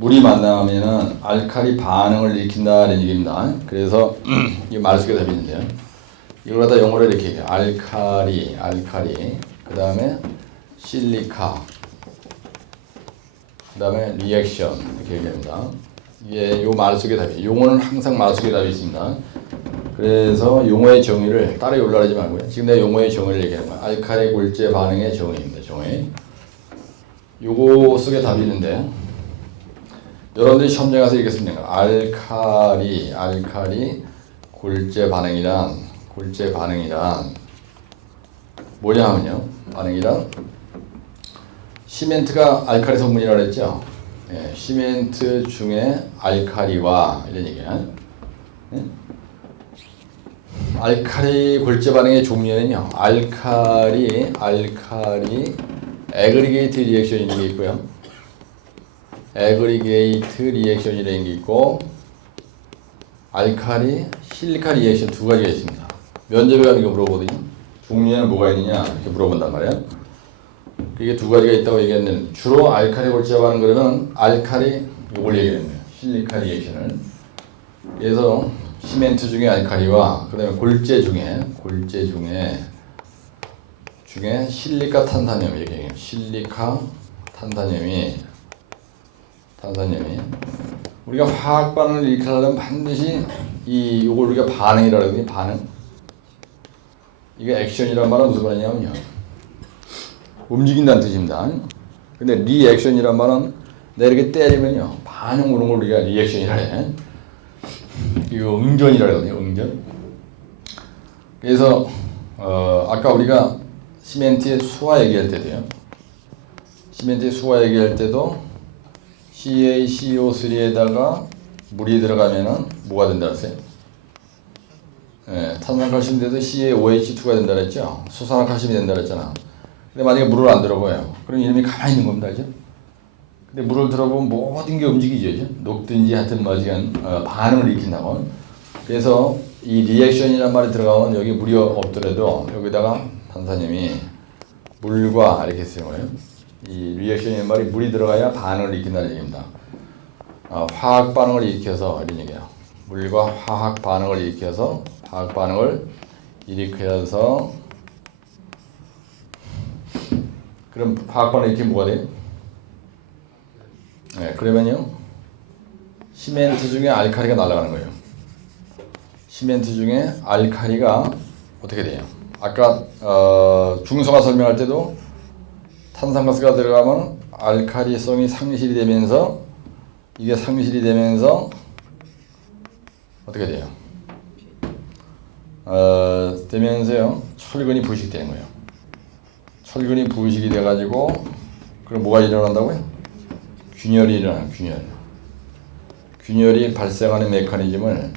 물이 만나면은 알칼리 반응을 일으킨다는 얘기입니다. 그래서 이 말 속에 답이 있는데요. 이걸 갖다 영어로 이렇게 얘기해요. 알칼리, 그 다음에 실리카, 그 다음에 리액션 이렇게 얘기합니다. 이게 요 말 속에 답이, 용어는 항상 말 속에 답이 있습니다. 그래서 용어의 정의를 따로 올라가지 말고요. 지금 내가 용어의 정의를 얘기하는 거야. 알칼리 골재 반응의 정의입니다. 정의. 요거 속에 답이 있는데 여러분들이 시험장에 가서 이렇게 쓰면 돼요. 알칼리 골재 반응이란 뭐냐 하면요. 반응이란 시멘트가 알칼리 성분이라고 그랬죠. 예, 시멘트 중에 알칼리와 이런 얘기야. 예? 알칼리 골재 반응의 종류는요. 알칼리 애그리게이트 리액션이라는 게 있고요. 애그리게이트 리액션이라는 게 있고 알칼리 실리카 리액션 두 가지가 있습니다. 면접에 가면 이거 물어보거든요. 종류에는 뭐가 있느냐 이렇게 물어본단 말이에요. 이게 두 가지가 있다고 얘기했는데 주로 알칼리 골재 반응 그러면 알칼리 이걸 얘기했네요. 실리카 리액션을. 그래서 시멘트 중에 알칼리와 그다음에 골재 중에 실리카 탄산염 이렇게 얘기해요. 실리카 탄산염이 우리가 화학 반응을 일으키려면 반드시 이걸 우리가 반응이라고 하거든요. 반응. 이게 액션이란 말은 무슨 말이냐면요. 움직인다는 뜻입니다. 근데 리액션이란 말은 내가 이렇게 때리면요. 반응 오는 걸 우리가 리액션이라 해. 이거 응전이라 하거든요. 응전. 그래서 아까 우리가 시멘트의 수화 얘기할 때도요. 시멘트의 수화 얘기할 때도 CaCO3에다가 물이 들어가면은 뭐가 된다 그랬어요? 예, 탄산칼슘인데도 CaOH2가 된다 그랬죠? 수산화칼슘이 된다 그랬잖아. 근데 만약에 물을 안 들어봐요. 그럼 이놈이 가만히 있는 겁니다. 그죠? 근데 물을 들어보면 모든 게 움직이죠. 그죠? 녹든지 하여튼 뭐 지금 반응을 일으킨다고. 그래서 이 리액션이라는 말이 들어가면 여기 물이 없더라도 여기다가 탄산염이 물과 이렇게 쓰는 거예요. 이 리액션이라는 말이 물이 들어가야 반응을 일으킨다는 얘기입니다. 화학 반응을 일으켜서 이런 얘기예요. 물과 화학 반응을 일으켜서 그럼 화학 반응을 일으키면 뭐가 돼요? 네, 그러면요 시멘트 중에 알칼리가 날아가는 거예요. 시멘트 중에 알칼리가 어떻게 돼요? 아까 중성화 설명할 때도 탄산가스가 들어가면 알칼리성이 상실이 되면서 어떻게 돼요? 되면서요 철근이 부식되는 거예요. 철근이 부식이 돼가지고 그럼 뭐가 일어난다고요? 균열이 일어나요. 균열이 발생하는 메커니즘을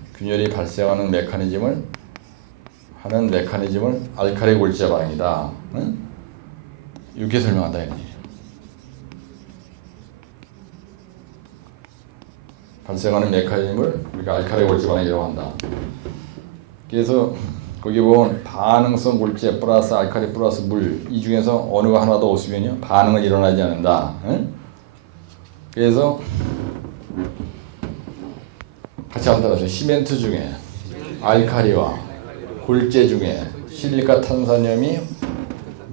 알칼리 골재 반응이다. 응? 이렇게 설명한다 이런 얘기예요. 발생하는 메커니즘을 우리가 알칼리 골재 반응이라고 한다. 그래서 거기 보면 반응성 골재 플러스 알칼리 플러스 물 이 중에서 어느가 하나도 없으면요 반응은 일어나지 않는다. 응? 그래서 같이 한번 따라서 시멘트 중에 알칼리와 골재 중에 실리카 탄산염이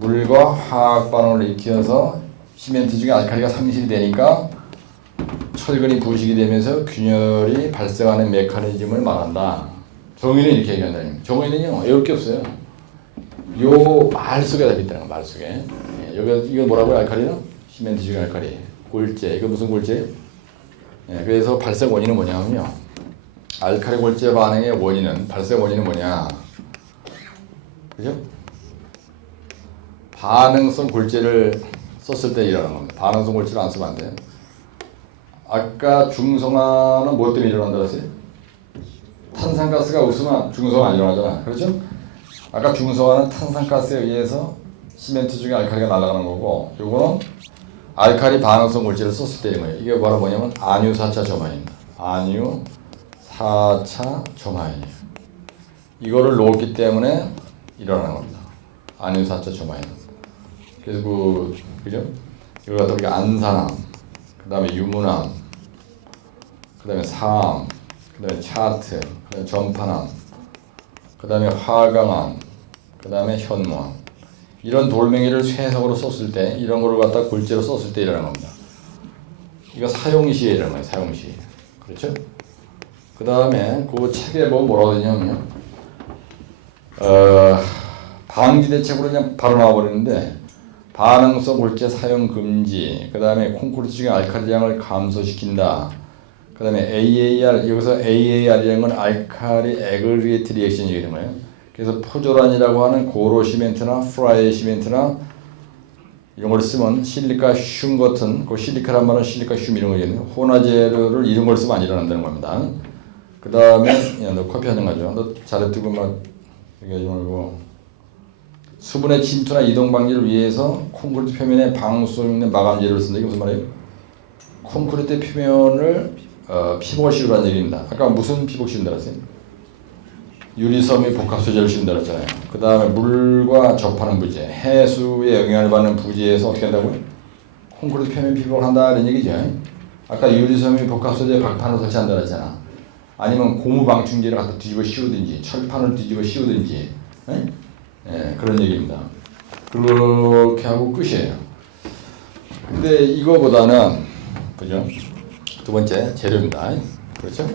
물과 화학 반응을 일으켜서 시멘트 중에 알칼리가 상실이 되니까 철근이 부식이 되면서 균열이 발생하는 메커니즘을 말한다. 정의는 이렇게 얘기한다. 정의는요 어려울 게 없어요. 요 말 속에 답이 있다는 거 말 속에. 여기 이거 뭐라고요? 알칼리는 시멘트 중에 알칼리. 골재. 이거 무슨 골재? 그래서 발생 원인은 뭐냐면요. 알칼리 골재 반응의 발생 원인은 뭐냐? 그죠? 반응성 골재를 썼을 때 일어나는 겁니다. 반응성 골재를 안 쓰면 안 돼요. 아까 중성화는 뭐 때문에 일어난다고 했어요? 탄산가스가 없으면 중성화 안 일어나잖아. 그렇죠? 아까 중성화는 탄산가스에 의해서 시멘트 중에 알칼리가 날아가는 거고 요거는 알칼리 반응성 골재를 썼을 때인 거예요. 이게 바로 뭐냐면 안유 4차 점화입니다. 안유 4차 점화이에요. 이거를 놓았기 때문에 일어나는 겁니다. 안유 4차 점화인. 그래서 그죠? 이걸 갖다 우리가 안산암, 그 다음에 유문암, 그다음에 사암, 그다음에 차트, 그다음에 전파암, 그다음에 화강암, 그다음에 현무암. 이런 돌멩이를 쇠석으로 썼을 때, 이런 거를 갖다 골재로 썼을 때 일어나는 겁니다. 이거 사용시에 일어나는 거예요. 사용시. 그렇죠? 그 다음에 그 책에 뭐라고 되냐면 방지 대책으로 그냥 바로 나와버리는데 반응성 골재 사용 금지, 그 다음에 콘크리트 중에 알칼리량을 감소시킨다. 그 다음에 AAR, 여기서 AAR이라는 건 알칼리 애그리게이트 리액션이 되는 거예요. 그래서 포조란이라고 하는 고로 시멘트나 프라이 시멘트나 이런 걸 쓰면 실리카 슘 같은, 그 실리카란 말은 실리카 슘 이런 거겠네요. 혼화재료를 이런 걸 쓰면 안 일어난다는 겁니다. 그 다음에 야, 너 커피 한잔 가져. 너 잘해두고 막 얘기하지 말고. 수분의 침투나 이동 방지를 위해서 콘크리트 표면에 방수성 있는 마감재료를 쓴다. 이게 무슨 말이에요? 콘크리트 표면을 피복을 씌우라는 얘기입니다. 아까 무슨 피복 씌운다 그랬어요? 유리섬유 복합 소재를 씌운다 그랬잖아요. 그 다음에 물과 접하는 부재, 해수의 영향을 받는 부재에서 어떻게 한다고요? 콘크리트 표면 피복을 한다 이런 얘기죠. 아까 유리섬유 복합 소재 박판을 설치한다 그랬잖아. 아니면 고무 방충제를 갖다 뒤집어 씌우든지 철판을 뒤집어 씌우든지 그런 얘기입니다. 그렇게 하고 끝이에요. 근데 이거보다는 그죠? 두 번째 재료입니다. 그렇죠?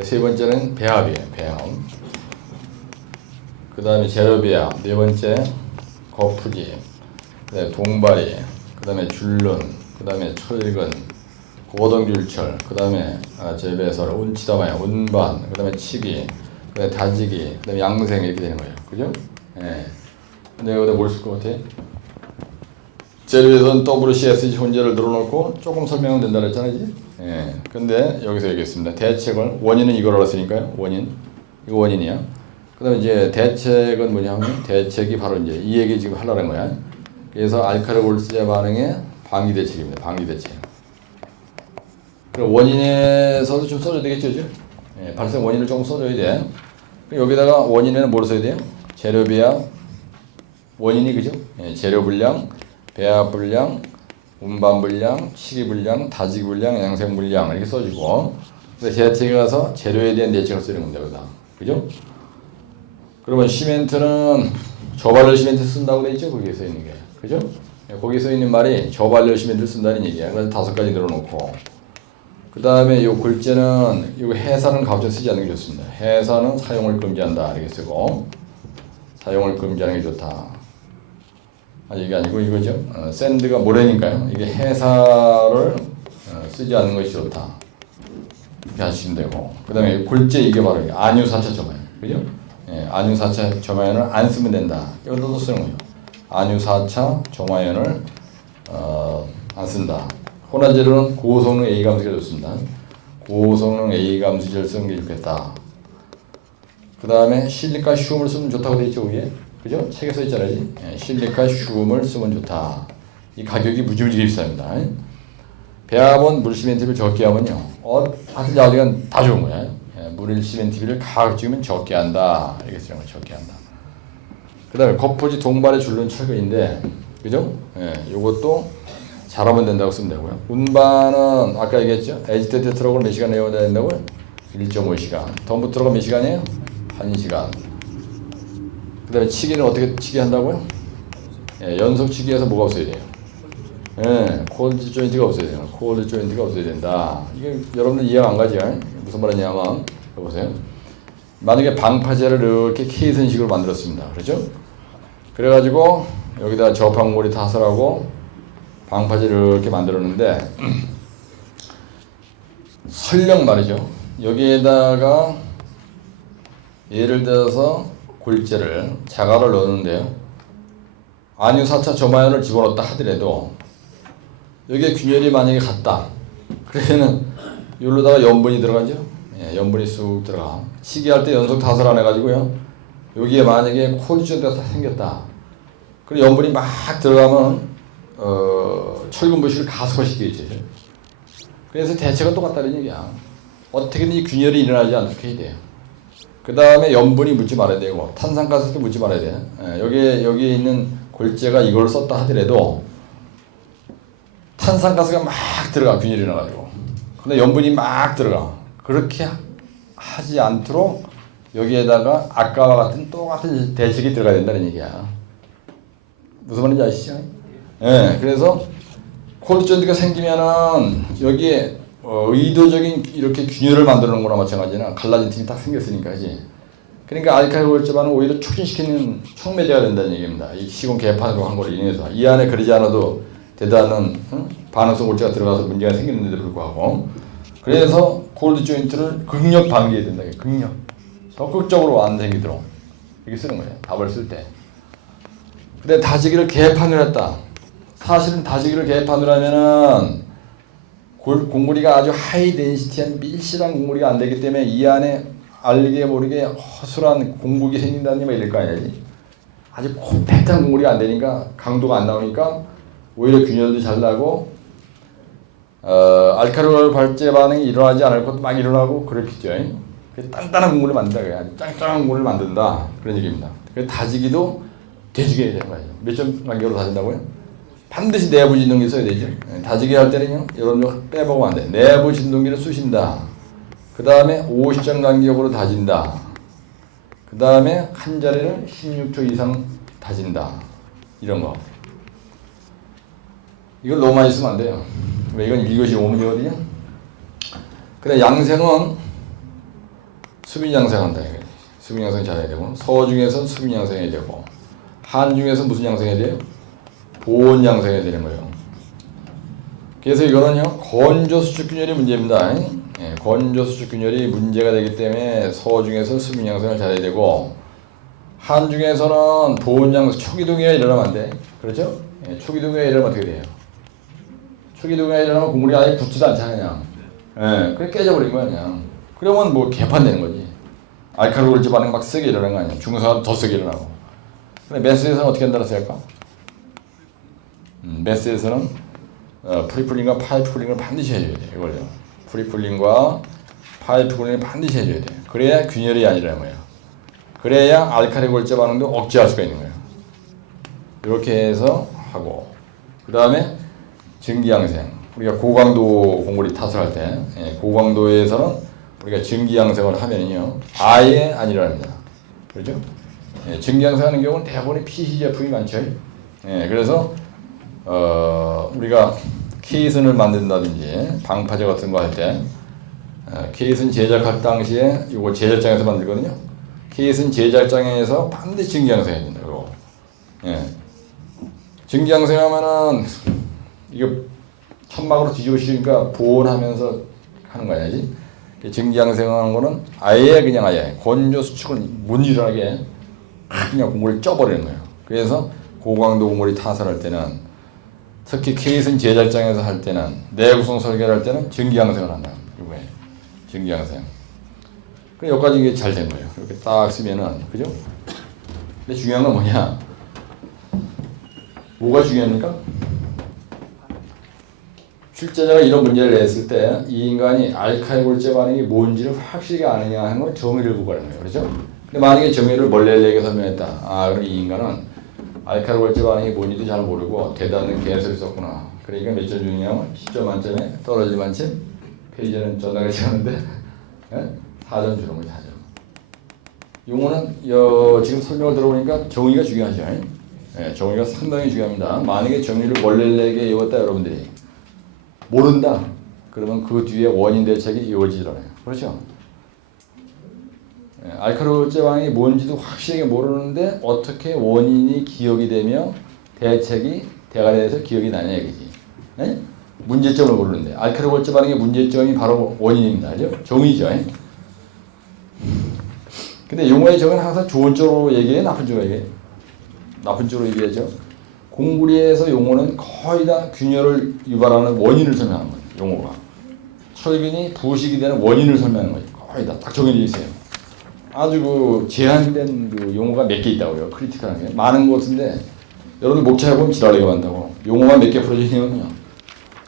세 번째는 배합이에요. 배합. 그 다음에 재료 배합. 네 번째 거푸집. 그 다음에 동바리. 그 다음에 줄눈. 그 다음에 철근. 고동줄철. 그 다음에 재배설. 운치다마야. 운반. 그 다음에 치기. 그 다음에 다지기. 그 다음에 양생 이렇게 되는 거예요. 그죠? 예. 근데 여기다 뭘 쓸 것 같아? 재료에서는 WCSG 혼재를 늘어놓고 조금 설명은 된다 그랬잖아요. 예. 근데 여기서 얘기했습니다. 대책을, 원인은 이걸 알았으니까요. 원인. 이거 원인이야. 그 다음에 이제 대책은 뭐냐면, 대책이 바로 이제 이 얘기 지금 하려는 거야. 그래서 알칼리 골재 반응의 방기 대책입니다. 방기 대책. 그리고 원인에서도 좀 써줘야 되겠죠. 예. 발생 원인을 조금 써줘야 돼. 여기다가 원인에는 뭘 써야 돼요? 재료 배합, 원인이 그죠? 예. 재료 분량, 배합 분량, 운반 분량, 치기 분량, 다지기 분량, 양생 분량 이렇게 써주고, 근데 대책에 가서 재료에 대한 대책을 쓰는 겁니다. 여기다. 그죠? 그러면 시멘트는 저발열 시멘트 쓴다고 돼 있죠? 거기에 써 있는 게. 그죠? 거기에 써 있는 말이 저발열 시멘트를 쓴다는 얘기야. 그래서 5가지 늘어놓고. 그 다음에 요 골재는, 요 해산은 가급적 쓰지 않는 게 좋습니다. 해산은 사용을 금지한다. 이렇게 쓰고, 사용을 금지하는 게 좋다. 이게 아니고 이거죠. 샌드가 모래니까요. 이게 해사를 쓰지 않는 것이 좋다. 이렇게 하시면 되고. 그 다음에 골재 이게 바로 안유사차 점화연. 그죠? 예, 안유사차 점화연을 안 쓰면 된다. 이것도 쓰는 거예요. 안유사차 점화연을 안 쓴다. 혼화재료는 고성능 A 감수기가 좋습니다. 고성능 A 감수기를 쓰는 게 좋겠다. 그 다음에 실리카 슘을 쓰면 좋다고 되어 있죠, 위에. 그죠? 책에 써 있잖아요. 예, 실리카 슘을 쓰면 좋다. 이 가격이 무지무지 비쌉니다. 배합은 물 시멘트를 적게 하면요. 하여튼 야디간 다 좋은 거야. 예, 물 시멘트를 가급적이면 적게 한다. 이렇게 쓰는 거 적게 한다. 그 다음에 거푸지 동발의 줄눈 철근인데, 그죠? 예, 요것도 잘하면 된다고 쓰면 되고요. 운반은 아까 얘기했죠? 에지테이트 트럭을 몇 시간 내어야 된다고요? 1.5시간. 덤프 트럭은 몇 시간이에요? 1시간. 그 다음에 치기는 어떻게 치기 한다고요? 예, 연속 치기에서 뭐가 없어야 돼요? 예, 콜드 조인트가 없어야 돼요. 콜드 조인트가 없어야 된다. 이게 여러분들 이해가 안 가죠? 무슨 말이냐면, 보세요. 만약에 방파제를 이렇게 케이슨식으로 만들었습니다. 그렇죠? 그래가지고 여기다 저방골이 타설하고 방파제를 이렇게 만들었는데 설령 말이죠. 여기에다가 예를 들어서 골재를 자갈을 넣었는데요. 안유사차 점화연을 집어넣었다 하더라도 여기에 균열이 만약에 같다. 그러면은 여기로다가 염분이 들어가죠. 예, 염분이 쑥 들어가. 치기할 때 연속 타설 안 해가지고요. 여기에 만약에 콜리전가 생겼다. 그리고 염분이 막 들어가면 철근 부식을 가속화시키겠죠. 그래서 대책은 똑같다는 얘기야. 어떻게든 이 균열이 일어나지 않게 해야 돼요. 그 다음에 염분이 묻지 말아야 되고 탄산가스도 묻지 말아야 돼. 여기에 있는 골재가 이걸 썼다 하더라도 탄산가스가 막 들어가 균열이 나가지고. 근데 염분이 막 들어가. 그렇게 하지 않도록 여기에다가 아까와 같은 똑같은 대책이 들어가야 된다는 얘기야. 무슨 말인지 아시죠? 예, 그래서 콜드 존드가 생기면은 여기에 의도적인 이렇게 균열을 만들어 놓은 거나 마찬가지나 갈라진 틈이 딱 생겼으니까, 그지? 그러니까 알칼리 골제반은 오히려 촉진시키는 촉매제가 된다는 얘기입니다. 이 시공 개판으로 한 걸로 인해서 이 안에 그러지 않아도 대단한 반응성 골제가 들어가서 문제가 생기는데도 불구하고, 그래서 콜드 조인트를 극력 방지해야 된다. 극력. 적극적으로 안 생기도록 이렇게 쓰는 거예요. 답을 쓸 때. 근데 다지기를 개판을 했다. 사실은 다지기를 개판을 하면은 공구리가 아주 하이 덴시티한 밀실한 공구리가 안 되기 때문에 이 안에 알게 모르게 허술한 공국이 생긴다는 말 이럴 거 아니지. 아주 콤팩트한 공구리가 안 되니까 강도가 안 나오니까 오히려 균열도 잘 나고 알칼리 발제 반응이 일어나지 않을 것도 막 일어나고 그렇겠죠. 단단한 공구리를 만든다. 아주 짱짱한 공구리를 만든다. 그런 얘기입니다. 그래서 다지기도 되지게 해야 되는 거예요. 몇 점 간격으로 다진다고요? 반드시 내부 진동기 써야 되죠. 다지기 할 때는요, 여러분 빼먹으면 안 돼. 내부 진동기를 쑤신다. 그 다음에 50점 간격으로 다진다. 그 다음에 한 자리를 16초 이상 다진다. 이런 거. 이걸 너무 많이 쓰면 안 돼요. 왜 이건 1교시 5문제거든요. 근데 양생은 수빈 양생한다. 수빈 양생 잘해야 되고, 서 중에서 수빈 양생해야 되고, 한 중에서 무슨 양생해야 돼요? 보온 양생해야 되는 거예요. 그래서 이거는요, 건조 수축 균열이 문제입니다. 예, 건조 수축 균열이 문제가 되기 때문에 서 중에서 수빈 양생을 잘해야 되고, 한 중에서는 보온 양생, 초기 동요가 일어나면 안 돼. 그렇죠? 예, 초기 동요가 일어나면 어떻게 돼요? 초기 동요가 일어나면 국물이 아예 붙지도 않잖아요. 예, 그게 깨져버린 거야, 그냥. 그러면 뭐 개판되는 거지. 알칼리 골제 반응 막 세게 일어나는 거 아니야. 중성화도 더 세게 일어나고. 근데 메스에서는 어떻게 한다고 할까? 메스에서는 프리풀링과 파이프 쿨링을 반드시 해줘야 돼. 이걸요. 프리풀링과 파이프 쿨링을 반드시 해줘야 돼. 그래야 균열이 아니라는 거예요. 그래야 알칼리 골제 반응도 억제할 수가 있는 거예요. 이렇게 해서 하고, 그 다음에 증기양생. 우리가 고강도 공구리 탓을 할 때, 고강도에서는 우리가 증기양생을 하면요, 아예 안 일어납니다. 그렇죠? 증기양생하는 경우는 대부분이 PC 제품이 많죠. 그래서 우리가 케이슨을 만든다든지 방파제 같은 거 할 때, 케이슨 제작할 당시에 이거 제작장에서 만들거든요. 케이슨 제작장에서 반드시 증기양생해야 된다. 이거. 증기양생하면은 이거 천막으로 뒤집으시니까 보온하면서 하는 거 아니지? 증기양생하는 거는 아예 그냥 아예 건조 수축을 못 일어나게 그냥 공구리를 쪄버리는 거예요. 그래서 고강도 공구리 타설할 때는, 특히 케이슨 제작장에서 할 때는, 내구성 설계를 할 때는 증기양생을 한다. 이거에 증기양생. 그 여기까지 이게 잘 된 거예요. 이렇게 딱 쓰면은, 그죠? 근데 중요한 건 뭐냐? 뭐가 중요합니까? 출제자가 이런 문제를 냈을 때 이 인간이 알칼리 골제 반응이 뭔지를 확실히 아느냐 하는 건 정의를 구하는 거예요. 그렇죠? 근데 만약에 정의를 멀리하게 설명했다. 아, 그럼 이 인간은 알칼리 골제 반응이 뭔지도 잘 모르고 대단한 개소리 썼구나. 그러니까 몇 점 주냐면 10점 만점에 떨어질 만큼 페이지는 전화가 지었는데 4점 주는 거죠. 4점. 용어는 지금 설명을 들어보니까 정의가 중요하죠. 정의가 상당히 중요합니다. 만약에 정의를 멀리하게 외웠다 여러분들이 모른다. 그러면 그 뒤에 원인 대책이 이어지질 않아요. 그렇죠? 알칼리 골제 반응이 뭔지도 확실하게 모르는데 어떻게 원인이 기억이 되며 대책이 대가리에서 기억이 나냐 얘기지. 네? 문제점을 모르는데 알칼리 골제 반응의 문제점이 바로 원인입니다. 알죠? 정의죠. 근데 용어의 정의는 항상 좋은 쪽으로 얘기해, 나쁜 쪽으로 얘기해? 나쁜 쪽으로 얘기하죠. 공구리에서 용어는 거의 다 균열을 유발하는 원인을 설명하는 거예요. 용어가. 철근이 부식이 되는 원인을 설명하는 거예요. 거의 다 딱 정해져 있어요. 아주 그 제한된 그 용어가 몇 개 있다고요. 크리티컬한 게. 많은 것 같은데 여러분들 목차해 보면 지랄리가 많다고. 용어만 몇 개 풀어져 있냐면요.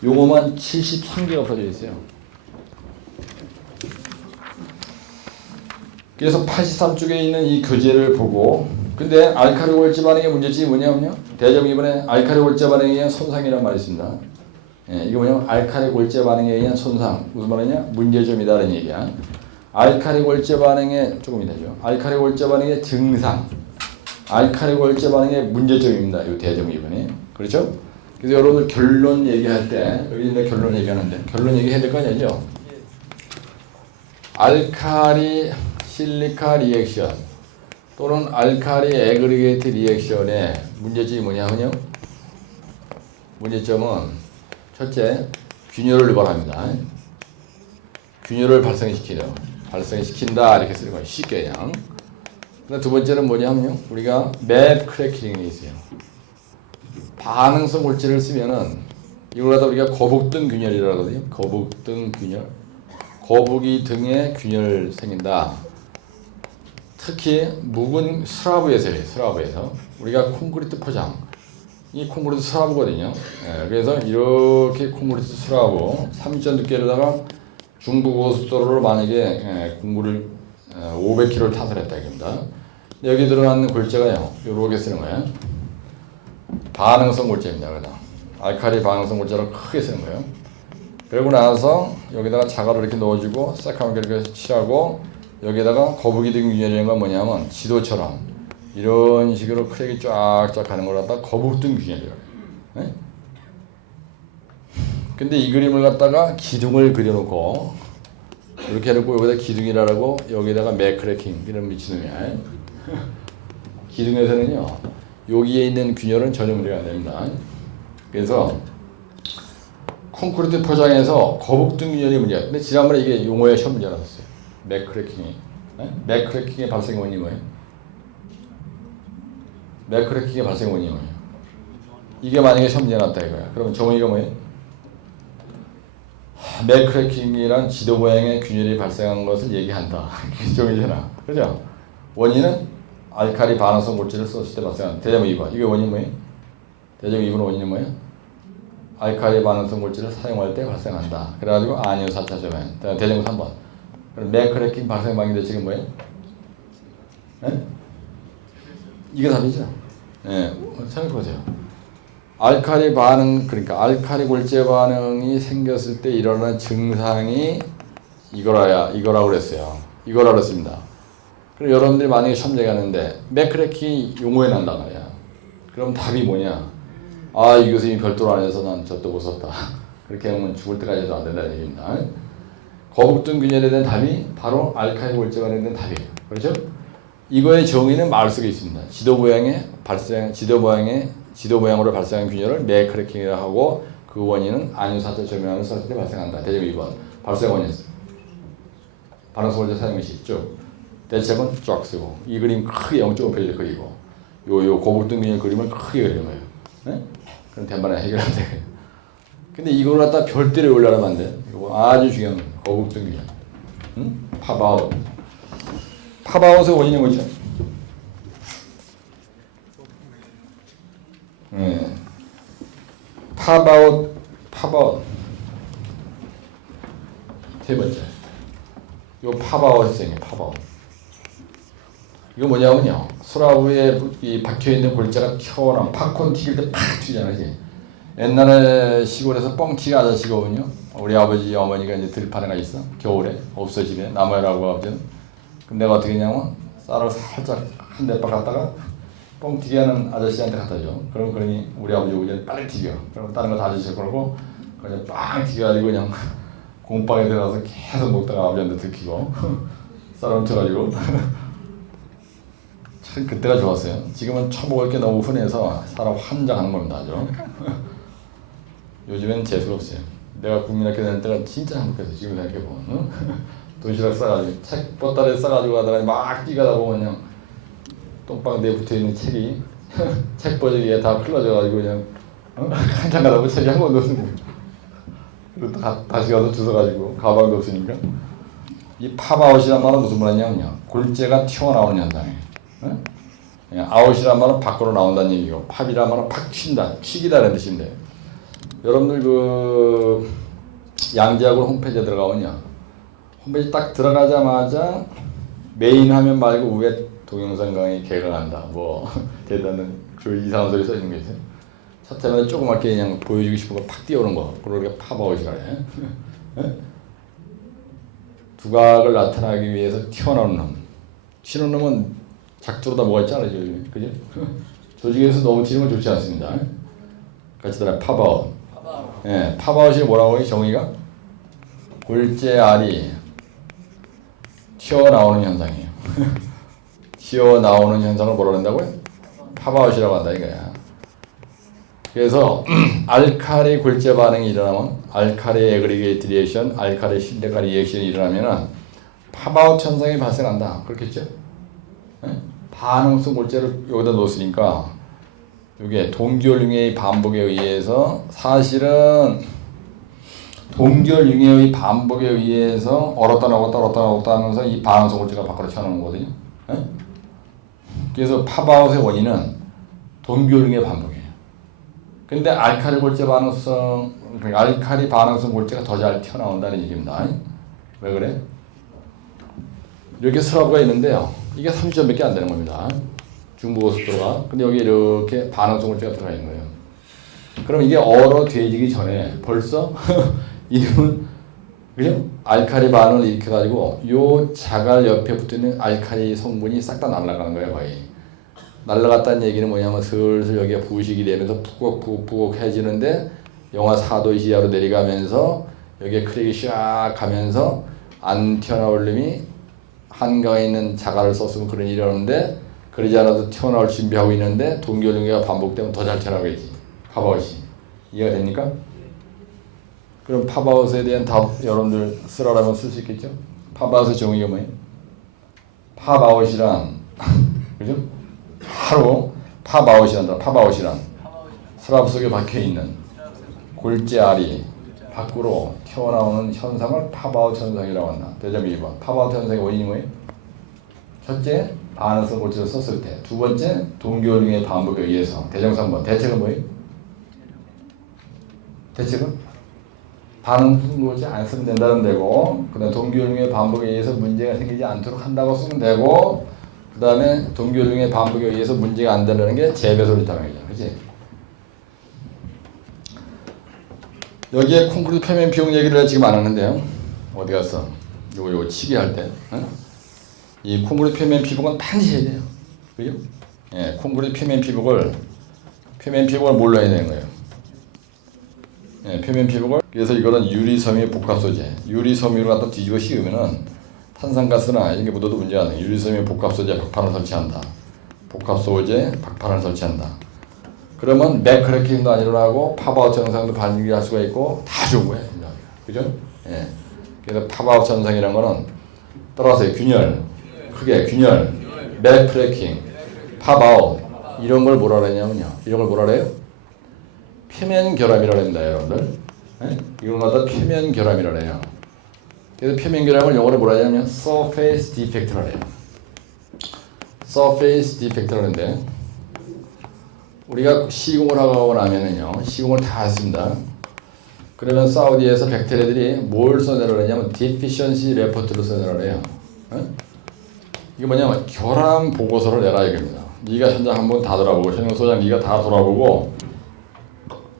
용어만 73개가 풀어져 있어요. 그래서 83쪽에 있는 이 교재를 보고, 근데 알칼리 골제 반응의 문제점이 뭐냐면요. 대점 이번에 알칼리 골제 반응의 손상이라는 말이 있습니다. 이거 뭐냐면 알칼리 골재 반응에 의한 손상, 무슨 말이냐? 문제점이다라는 얘기야. 알칼리 골재 반응의 조금 이따죠. 알칼리 골재 반응의 증상, 알칼리 골재 반응의 문제점입니다. 이 대정 2번이. 그렇죠? 그래서 여러분들 결론 얘기할 때 여기 이제 결론 얘기하는데 결론 얘기해야 될 거 아니죠? 알칼리 실리카 리액션 또는 알칼리 애그리게이트 리액션의 문제점이 뭐냐면요. 문제점은 첫째, 균열을 유발합니다. 균열을 발생시킨다 이렇게 쓰는 거예요. 쉽게 그냥. 두 번째는 뭐냐면요. 우리가 맵 크래킹이 있어요. 반응성 골재를 쓰면은 이걸 갖다 우리가 거북등 균열이라고 하거든요. 거북등 균열. 거북이 등에 균열 생긴다. 특히 묵은 스라브에서 해요. 스라브에서. 우리가 콘크리트 포장. 이 콘크리트 스라브거든요. 그래서 이렇게 콘크리트 스라브 3.6개로다가 중부고속도로를 만약에 공구를 500km를 타설했다 이겁니다. 여기 들어가는 골재가요. 이렇게 쓰는 거예요. 반응성 골재입니다. 그래서 알칼리 반응성 골재를 크게 쓰는 거예요. 그러고 나서 여기다가 자갈을 이렇게 넣어주고 새카맣게 이렇게 칠하고 여기다가 거북이 등 균열이라는 건 뭐냐면 지도처럼 이런 식으로 크랙이 쫙쫙 가는 걸 갖다가 거북등 균열이라고 해요. 근데 이 그림을 갖다가 기둥을 그려놓고 이렇게 해놓고 여기다 기둥이라고 여기다가 맥크래킹 이런 미친놈이야. 기둥에서는요 여기에 있는 균열은 전혀 문제가 안 됩니다. 그래서 콘크리트 포장에서 거북등 균열이 문제야. 근데 지난번에 이게 용어에 시험 문제 나왔어요. 맥크래킹이. 맥크래킹의 발생 원인이 뭐예요? 맥크래킹의 발생 원인이 뭐예요? 이게 만약에 시험 문제 났다 이거야. 그러면 정의가 뭐예요? 맥크래킹이란 지도 모양의 균열이 발생한 것을 얘기한다. 정의잖아. 그죠? 원인은 알칼리 반응성 골재를 썼을 때 발생한 대점 2번. 이게 원인 뭐예요? 대점 2번 원인은 뭐예요? 알칼리 반응성 골재를 사용할 때 발생한다. 그래가지고 아니요 4차 점엔. 대점 3번. 그럼 맥크래킹 발생 방향 대책은 뭐예요? 이게 답이죠. 생각해보세요. 알칼리 반응, 그러니까 알칼리 골재 반응이 생겼을 때 일어나는 증상이 이거라고 그랬어요. 이거라고 그랬습니다. 그럼 여러분들이 만약에 시험 얘기하는데 맥크래킹이 용어에 난단 말이야. 그럼 답이 뭐냐? 아, 이 교수님이 별도로 안 해서 난 저도 못 썼다. 그렇게 하면 죽을 때까지 해도 안 된다는 얘기입니다. 거북등 균열에 대한 답이 바로 알칼리 골재 반응에 대한 답이에요. 그렇죠? 이거의 정의는 마을 속에 있습니다. 지도 모양으로 발생한 균열을 맥크래킹이라고 하고 그 원인은 안유사차 조명을 썼을 때 발생한다. 대점 2번. 발생 원인. 반응성 골재 사용 시 있죠. 대책은 쫙 쓰고 이 그림 크게 0.5페이지 그리고 요 거북등 균열 그림을 크게 그리는 거예요. 네? 그럼 대만에 해결하면 돼요. 근데 이걸 갖다 별대로 올라가면 안 돼. 이거 아주 중요한 거북등 균열. 응? 팝아웃. 팝아웃의 원인이 뭐죠? 팝아웃. 세 번째. 요 팝아웃이 생겨요. 팝아웃. 이거 뭐냐면요. 수라브에 이 박혀있는 골재가 튀어나와. 팝콘 튀길 때 팍 튀잖아요. 옛날에 시골에서 뻥튀기 아저씨거든요. 우리 아버지 어머니가 이제 들판에가 있어. 겨울에 없어 집에 나무라고 아버지는. 그럼 내가 어떻게 했냐면 쌀을 살짝 한 대박 갖다가 뻥튀기 하는 아저씨한테 갖다 줘. 그러니 우리 아버지 오기 전에 빨리 튀겨. 그럼 다른 거 다 드실 거고 그냥 빵 튀겨가지고 그냥 공방에 들어가서 계속 먹다가 아버지한테 들키고 쌀을 훔쳐가지고 참 그때가 좋았어요. 지금은 처먹을 게 너무 흔해서 사람 환장하는 겁니다. 아주. 요즘엔 재수가 없어요. 내가 국민학교 다닐 때가 진짜 행복했어요. 지금 생각해보면. 응? 도시락 싸가지고 책 보따리에 싸가지고 가다가 막 뛰가다 보면 그냥 똥방대에 붙어있는 책이 책 버리기에 다 흘러져가지고 그냥 한참 가다 보면 책이 한 권도 없는 거예요. 그리고 다시 가서 주워가지고 가방도 없으니까. 이 팝아웃이란 말은 무슨 말이냐면요. 골재가 튀어나오는 현상이에요. 응? 아웃이란 말은 밖으로 나온다는 얘기고 팝이란 말은 팍 튄다, 튀기다라는 뜻인데 여러분들 그 양재학원 홈페이지에 들어가면요. 홈페이지 딱 들어가자마자 메인 화면 말고 위에 동영상 강의 개강한다. 뭐 대단한 그 이상한 소리 써있는 게 있어요. 사태마다 조그맣게 그냥 보여주고 싶은 거 팍 띄우는 거. 그걸 우리가 팝아웃이라 해. 두각을 나타나기 위해서 튀어나오는 놈. 튀는 놈은 작두로다 뭐가 있잖아요. 그죠? 조직에서 너무 튀는 건 좋지 않습니다. 같이 따라 팝아웃. 예, 팝아웃이 뭐라고 해? 정의가? 골재 알이 튀어나오는 현상이에요. 튀어나오는 현상을 뭐라고 한다고요? 팝아웃이라고 한다 이거야. 그래서 알칼리 골재 반응이 일어나면 알칼리 애그리게이트 리액션, 알칼리 실리카 리액션이 일어나면은 팝아웃 현상이 발생한다. 그렇겠죠? 네? 반응성 골재를 여기다 놓았으니까 이게 동기올융의 반복에 의해서 사실은 동기올융의 반복에 의해서 얼었다 녹았다 하면서 이 반응성 골재가 밖으로 튀어나오는 거거든요. 네? 그래서 팝아웃의 원인은 동기올융의 반복이에요. 근데 알칼리 골재 반응성, 알칼리 반응성 골재가 더 잘 튀어나온다는 얘기입니다. 왜 그래? 이렇게 스라브가 있는데요. 이게 30점밖에 안 되는 겁니다. 중부고속도로가. 근데 여기 이렇게 반응성 골재가 들어가 있는 거예요. 그럼 이게 얼어돼지기 전에 벌써 이름은 그죠? 알칼리 반응을 일으켜가지고 요 자갈 옆에 붙어있는 알칼리 성분이 싹 다 날아가는 거예요, 거의. 날아갔다는 얘기는 뭐냐면 슬슬 여기가 부식이 되면서 푹푹푹푹해지는데 영하 4도 이하로 내려가면서 여기에 크랙이 샥 가면서 안 튀어나올 놈이 한강에 있는 자갈을 썼으면 그런 일이 오는데 그러지 않아도 튀어나올 준비하고 있는데 동기올융이 반복되면 더 잘 튀어나오겠지. 팝아웃이. 이해가 됩니까? 그럼 팝아웃에 대한 답 여러분들 쓰라라면 쓸 수 있겠죠? 팝아웃의 정의가 뭐예요? 팝아웃이란 그죠? 바로 팝아웃이란다. 팝아웃이란 스라브 속에 박혀있는 골재알이 밖으로 튀어나오는 현상을 팝아웃 현상이라고 한다. 대점이 2번. 팝아웃 현상의 원인이 뭐예요? 첫째, 반응성 골재를 썼을 때. 두 번째, 동기올융의 반복에 의해서. 대정 3번. 대책은 뭐예요? 대책은? 반응성 골재 안 쓰면 된다는 되고, 그 다음에 동기올융의 반복에 의해서 문제가 생기지 않도록 한다고 쓰면 되고, 그 다음에 동기올융의 반복에 의해서 문제가 안 되는 게 재배솔 리타명이죠. 그치? 여기에 콘크리트 표면 비용 얘기를 지금 안 하는데요. 어디 갔어? 요거 치기 할 때. 이 콘크리트 표면 피복은 반드시 해야 돼요. 그죠? 예, 콘크리트 표면 피복을 뭘로 해야 되는 거예요? 예, 표면 피복을. 그래서 이거는 유리섬유 복합 소재. 유리섬유를 갖다 뒤집어 씌우면은 탄산가스나 이런 게 묻어도 문제가 안 돼. 유리섬유 복합 소재 박판을 설치한다. 복합 소재 박판을 설치한다. 그러면 맥크래킹도 안 일어나고 팝아웃 현상도 발생할 수가 있고 다 좋은 거예요. 그죠? 예. 그래서 팝아웃 현상이라는 거는 따라서 균열, 크게 균열, 맥크래킹, 팝아웃 이런 걸 뭐라 그러냐면요. 이런 걸 뭐라 그래요? 표면 결함이라고 합니다, 여러분들. 예? 이건 갖다 표면 결함이라고 해요. 그래서 표면 결함을 영어로 뭐라 하냐면 surface defect라고 해요. surface defect라고 하는데 우리가 시공을 하고 나면은요, 시공을 다 했습니다. 그러면 사우디에서 백태리들이 뭘 써내라고 하냐면 deficiency report를 써내라고 해요. 이게 뭐냐면 결함 보고서를 내라 이겁니다. 네가 현장 한번 다 돌아보고 현장소장 네가 다 돌아보고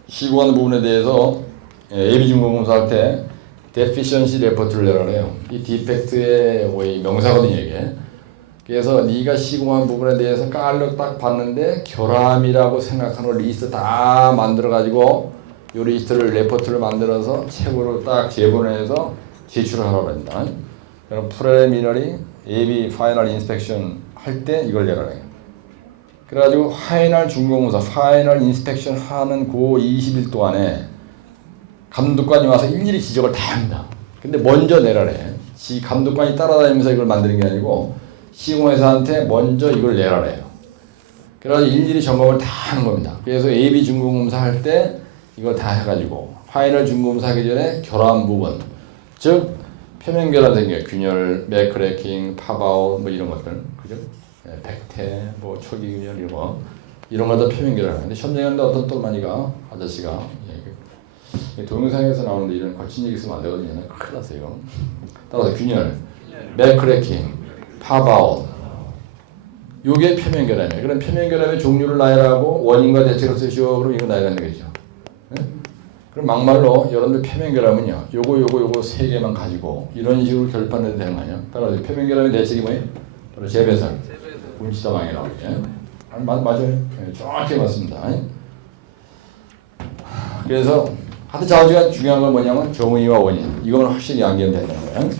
시공하는 부분에 대해서 예비준공검사할 때 deficiency report를 내라고 해요. 이 디펙트의 명사거든요, 이게. 그래서 네가 시공한 부분에 대해서 깔로 딱 봤는데 결함이라고 생각하는 리스트 다 만들어가지고 이 리스트를 레포트를 만들어서 책으로 딱 제본해서 제출을 하라고 합니다. 그럼 프레미너리 예비 파이널 인스펙션 할 때 이걸 내라 해요. 그래가지고 파이널 준공검사 파이널 인스펙션 하는 그 20일 동안에 감독관이 와서 일일이 지적을 다 합니다. 근데 먼저 내라래. 감독관이 따라다니면서 이걸 만드는 게 아니고 시공회사한테 먼저 이걸 내라래요. 그래서 일일이 점검을 다 하는 겁니다. 그래서 AB 준공검사 할 때 이걸 다 해가지고 파이널 준공검사 하기 전에 결함 부분, 즉 표면 결함 생겨요. 균열, 맥크래킹, 팝아웃 뭐 이런 것들, 그죠? 백태, 뭐 초기 균열 이런 거 다 표면 결함. 근데 현장에는 어떤 똘마니가 아저씨가 동영상에서 나오는데 이런 거친 얘기 쓰면 안 되거든요. 큰일 났어요. 따라서 균열, 맥크래킹, 팝아웃 요게 표면결함이에요. 그럼 표면결함의 종류를 나열하고 원인과 대책을 쓰시오. 그럼 이거 나열하면 되겠죠. 네? 그럼 막말로 여러분들 표면결함은요. 요거 세 개만 가지고 이런 식으로 결판내도 되는 거 아니에요? 따라서 표면결함의 대책이 뭐예요? 바로 재배설, 분치다방이라고. 예? 맞아요. 네, 정확히 맞습니다. 그래서 하여튼 자우지간 중요한 건 뭐냐면 정의와 원인. 이거는 확실히 암기하면 된다는 거예요.